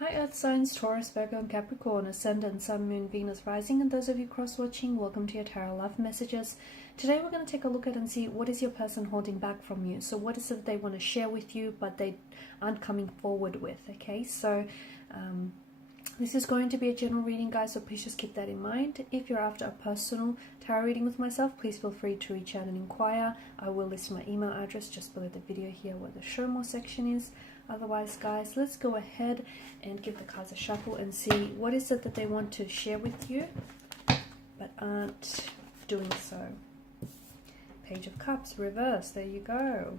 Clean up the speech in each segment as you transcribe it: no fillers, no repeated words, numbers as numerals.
Hi Earth signs, Taurus, Virgo and Capricorn, Ascendant, Sun, Moon, Venus, Rising, and those of you cross-watching, welcome to your Tarot Love Messages. Today we're going to take a look at and see what is your person holding back from you. So what is it they want to share with you but they aren't coming forward with, okay? So this is going to be a general reading, guys, so please just keep that in mind. If you're after a personal tarot reading with myself, please feel free to reach out and inquire. I will list my email address just below the video here where the show more section is. Otherwise, guys, let's go ahead and give the cards a shuffle and see what is it that they want to share with you but aren't doing so. Page of Cups, reverse, there you go.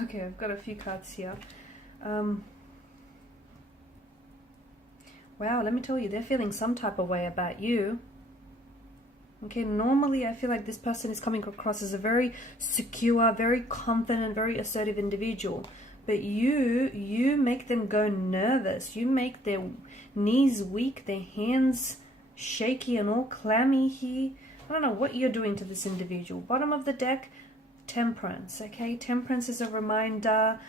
Okay, I've got a few cards here. Wow, let me tell you, they're feeling some type of way about you. Okay, normally I feel like this person is coming across as a very secure, very confident, very assertive individual. But you make them go nervous. You make their knees weak, their hands shaky and all clammy here. I don't know what you're doing to this individual. Bottom of the deck, Temperance, okay? Temperance is a reminder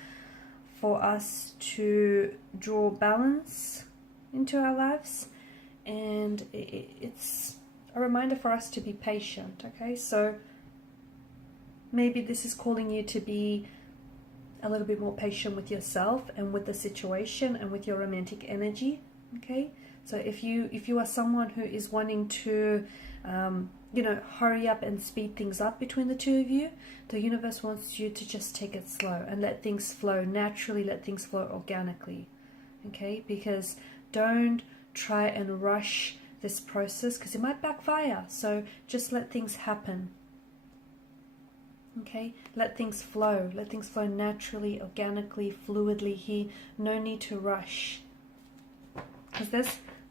for us to draw balance into our lives, and it's a reminder for us to be patient, okay? So maybe this is calling you to be a little bit more patient with yourself and with the situation and with your romantic energy, okay? So if you are someone who is wanting to you know, hurry up and speed things up between the two of you, the universe wants you to just take it slow and let things flow naturally, let things flow organically, okay? Because don't try and rush this process because it might backfire. So just let things happen, okay? Let things flow naturally, organically, fluidly here. No need to rush, because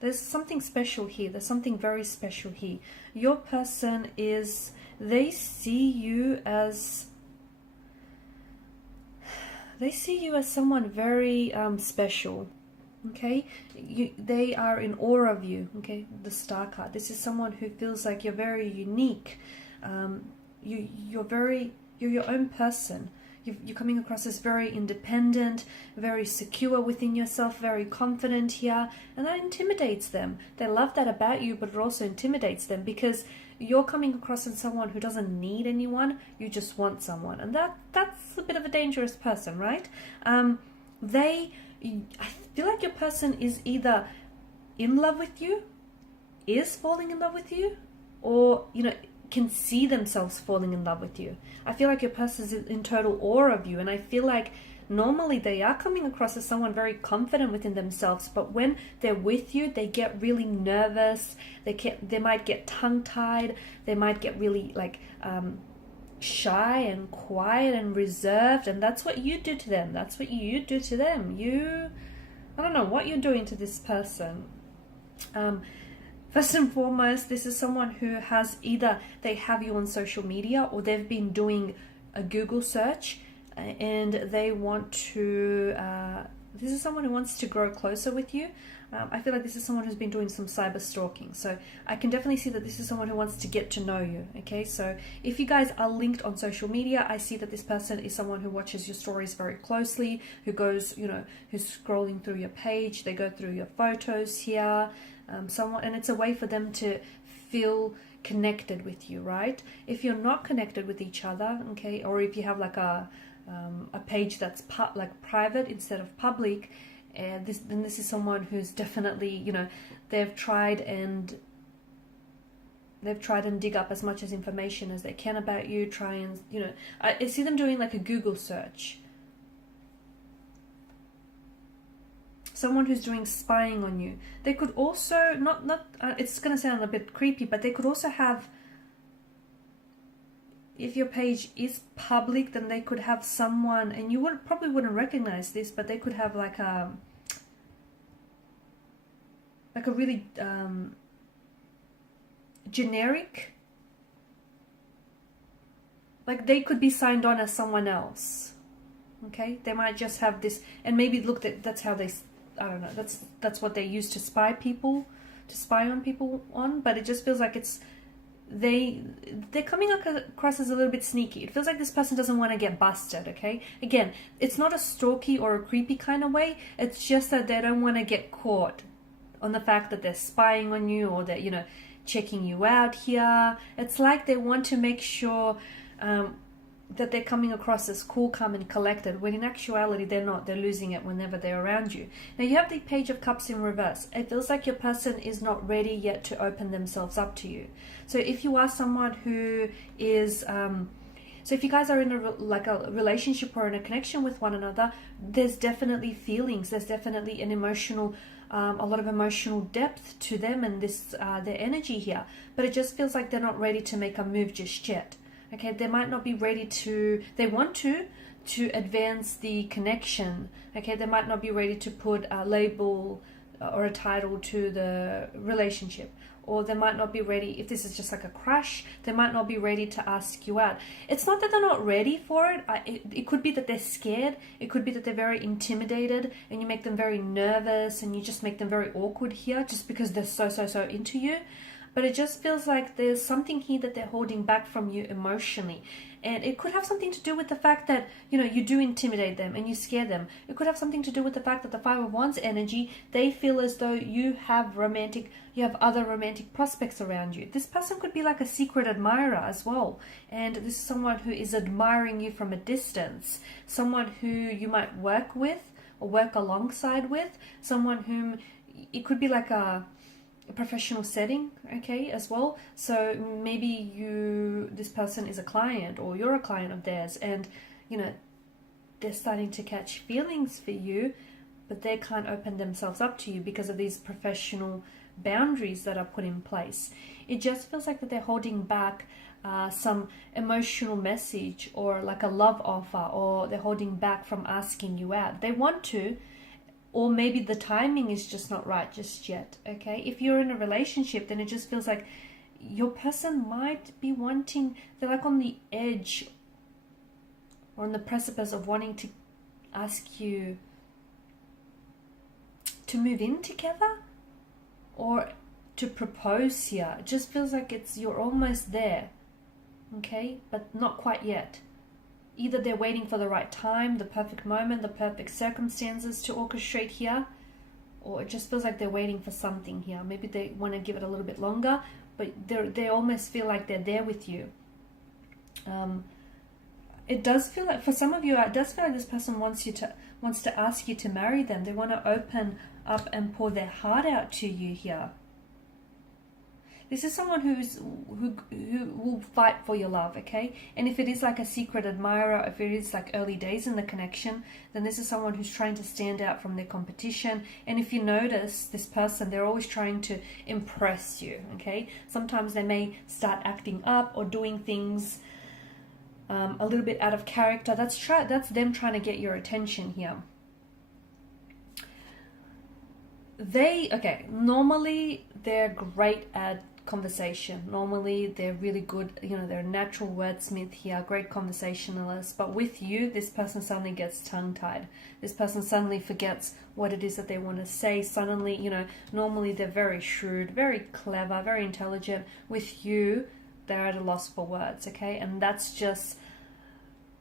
there's something special here. There's something very special here. Your person is, they see you as someone very special, okay? They are in awe of you, okay? The Star card. This is someone who feels like you're very unique. You're your own person. You're coming across as very independent, very secure within yourself, very confident here, and that intimidates them. They love that about you, but it also intimidates them because you're coming across as someone who doesn't need anyone, you just want someone, and that's a bit of a dangerous person, right? I feel like your person is either in love with you, is falling in love with you, or, you know, can see themselves falling in love with you. I feel like your person is in total awe of you, and I feel like normally they are coming across as someone very confident within themselves, but when they're with you, they get really nervous. They might get tongue-tied. They might get really like shy and quiet and reserved, and that's what you do to them. That's what you do to them. I don't know what you're doing to this person. First and foremost, this is someone who has either they have you on social media or they've been doing a Google search and they want to, this is someone who wants to grow closer with you. I feel like this is someone who's been doing some cyber stalking. So I can definitely see that this is someone who wants to get to know you, okay? So if you guys are linked on social media, I see that this person is someone who watches your stories very closely, who goes, you know, who's scrolling through your page, they go through your photos here, and it's a way for them to feel connected with you, right? If you're not connected with each other, okay, or if you have like a page that's like private instead of public, then this is someone who's definitely, you know, they've tried and dig up as much as information as they can about you. Try and, you know, I see them doing like a Google search. Someone who's doing spying on you. They could also it's going to sound a bit creepy, but they could also have, if your page is public, then they could have someone, and you probably wouldn't recognize this, but they could have like a like a really generic, like they could be signed on as someone else. Okay, they might just have this, and maybe look, that's how they, I don't know, that's what they use to spy on people on. But it just feels like it's they're coming across as a little bit sneaky. It feels like this person doesn't want to get busted. Okay, again, it's not a stalky or a creepy kind of way. It's just that they don't want to get caught on the fact that they're spying on you, or that, you know, checking you out here. It's like they want to make sure that they're coming across as cool, calm, and collected, when in actuality they're not. They're losing it whenever they're around you. Now you have the Page of Cups in reverse. It feels like your person is not ready yet to open themselves up to you. So if you are someone who is so if you guys are in a relationship or in a connection with one another, there's definitely feelings, there's definitely an emotional a lot of emotional depth to them and this their energy here. But it just feels like they're not ready to make a move just yet. Okay, they might not be ready to, they want to advance the connection. Okay, they might not be ready to put a label or a title to the relationship. Or they might not be ready, if this is just like a crush, they might not be ready to ask you out. It's not that they're not ready for it. It could be that they're scared. It could be that they're very intimidated and you make them very nervous and you just make them very awkward here just because they're so into you. But it just feels like there's something here that they're holding back from you emotionally. And it could have something to do with the fact that, you know, you do intimidate them and you scare them. It could have something to do with the fact that the Five of Wands energy, they feel as though you have other romantic prospects around you. This person could be like a secret admirer as well. And this is someone who is admiring you from a distance. Someone who you might work with or work alongside with. Someone whom, it could be like a professional setting, okay, as well. So maybe this person is a client or you're a client of theirs, and you know, they're starting to catch feelings for you, but they can't open themselves up to you because of these professional boundaries that are put in place. It just feels like that they're holding back some emotional message or like a love offer, or they're holding back from asking you out. They want to, or maybe the timing is just not right just yet. Okay, if you're in a relationship, then it just feels like your person might be wanting, they're like on the edge or on the precipice of wanting to ask you to move in together or to propose here. It just feels like you're almost there, okay, but not quite yet. Either they're waiting for the right time, the perfect moment, the perfect circumstances to orchestrate here, or it just feels like they're waiting for something here. Maybe they want to give it a little bit longer, but they almost feel like they're there with you. It does feel like, for some of you, it does feel like this person wants to ask you to marry them. They want to open up and pour their heart out to you here. This is someone who will fight for your love, okay? And if it is like a secret admirer, if it is like early days in the connection, then this is someone who's trying to stand out from their competition. And if you notice this person, they're always trying to impress you, okay? Sometimes they may start acting up or doing things a little bit out of character. That's them trying to get your attention here. Normally they're great at conversation. Normally they're really good, you know, they're a natural wordsmith here, great conversationalist. But with you, this person suddenly gets tongue-tied. This person suddenly forgets what it is that they want to say. Suddenly, you know, normally they're very shrewd, very clever, very intelligent. With you, they're at a loss for words, okay? And that's just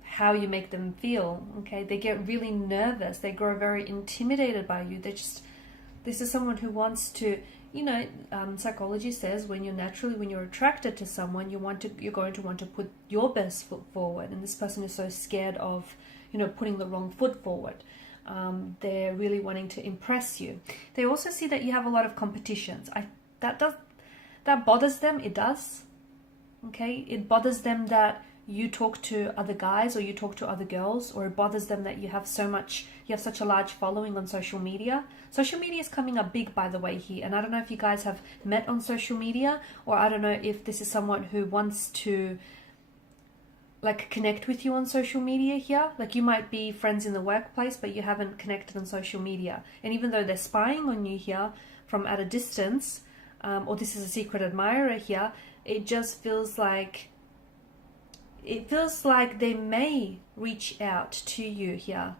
how you make them feel, okay? They get really nervous. They grow very intimidated by you. This is someone who wants to, you know, psychology says when you're attracted to someone, you're going to want to put your best foot forward. And this person is so scared of, you know, putting the wrong foot forward. They're really wanting to impress you. They also see that you have a lot of competitions. That bothers them. It does. Okay, it bothers them that you talk to other guys or you talk to other girls, or it bothers them that you have such a large following on social media. Social media is coming up big, by the way, here. And I don't know if you guys have met on social media, or I don't know if this is someone who wants to like connect with you on social media here. Like you might be friends in the workplace, but you haven't connected on social media. And even though they're spying on you here, from at a distance, or this is a secret admirer here, it just feels like, they may reach out to you here,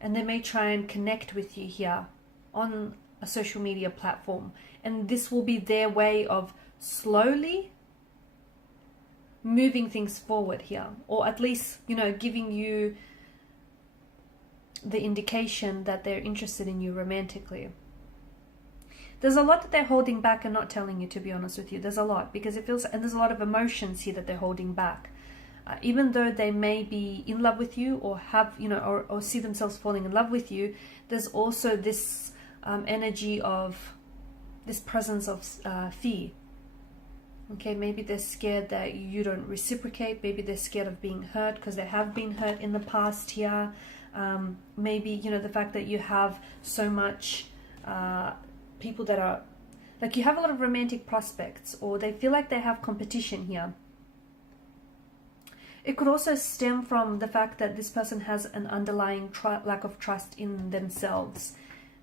and they may try and connect with you here on a social media platform, and this will be their way of slowly moving things forward here, or at least, you know, giving you the indication that they're interested in you romantically. There's a lot that they're holding back and not telling you, to be honest with you. There's a lot, because it feels, and there's a lot of emotions here that they're holding back. Even though they may be in love with you, or have, you know, or see themselves falling in love with you, there's also this energy of, this presence of fear. Okay, maybe they're scared that you don't reciprocate. Maybe they're scared of being hurt, because they have been hurt in the past here. Maybe, you know, the fact that you have so much people that are, like, you have a lot of romantic prospects, or they feel like they have competition here. It could also stem from the fact that this person has an underlying lack of trust in themselves.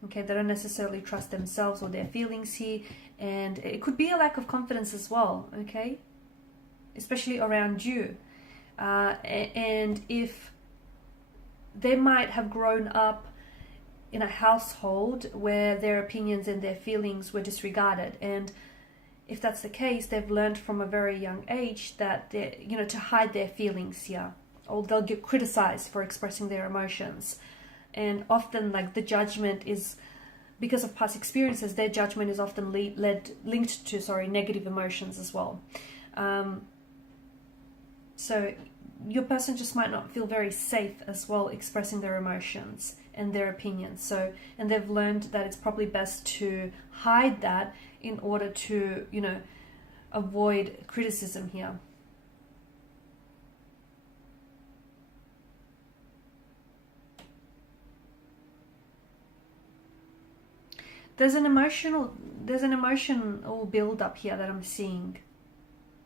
Okay, they don't necessarily trust themselves or their feelings here, and it could be a lack of confidence as well, okay, especially around you. And if they might have grown up in a household where their opinions and their feelings were disregarded, and if that's the case, they've learned from a very young age that they, you know, to hide their feelings here, or they'll get criticized for expressing their emotions. And often, like, the judgment is, because of past experiences, their judgment is often linked to negative emotions as well. So your person just might not feel very safe as well expressing their emotions and their opinions. So, and they've learned that it's probably best to hide that in order to, you know, avoid criticism here. There's an emotional build up here that I'm seeing.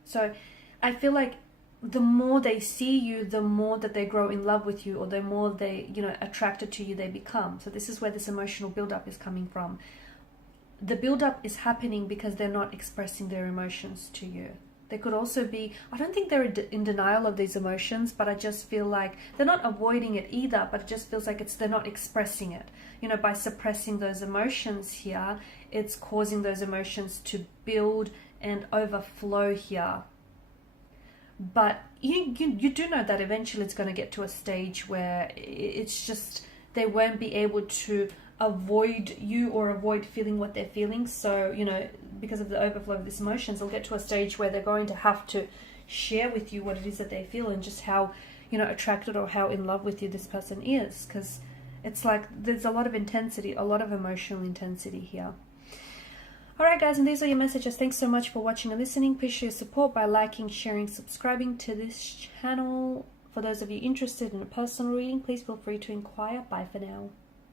So I feel like the more they see you, the more that they grow in love with you, or the more they, you know, attracted to you they become. So this is where this emotional build-up is coming from. The build-up is happening because they're not expressing their emotions to you. They could also be, I don't think they're in denial of these emotions, but I just feel like they're not avoiding it either, but it just feels like they're not expressing it. You know, by suppressing those emotions here, it's causing those emotions to build and overflow here. But you do know that eventually it's going to get to a stage where it's just, they won't be able to avoid you or avoid feeling what they're feeling. So, you know, because of the overflow of these emotions, they'll get to a stage where they're going to have to share with you what it is that they feel, and just how, you know, attracted or how in love with you this person is. Because it's like there's a lot of intensity, a lot of emotional intensity here. Alright guys, and these are your messages. Thanks so much for watching and listening. Please show your support by liking, sharing, subscribing to this channel. For those of you interested in a personal reading, please feel free to inquire. Bye for now.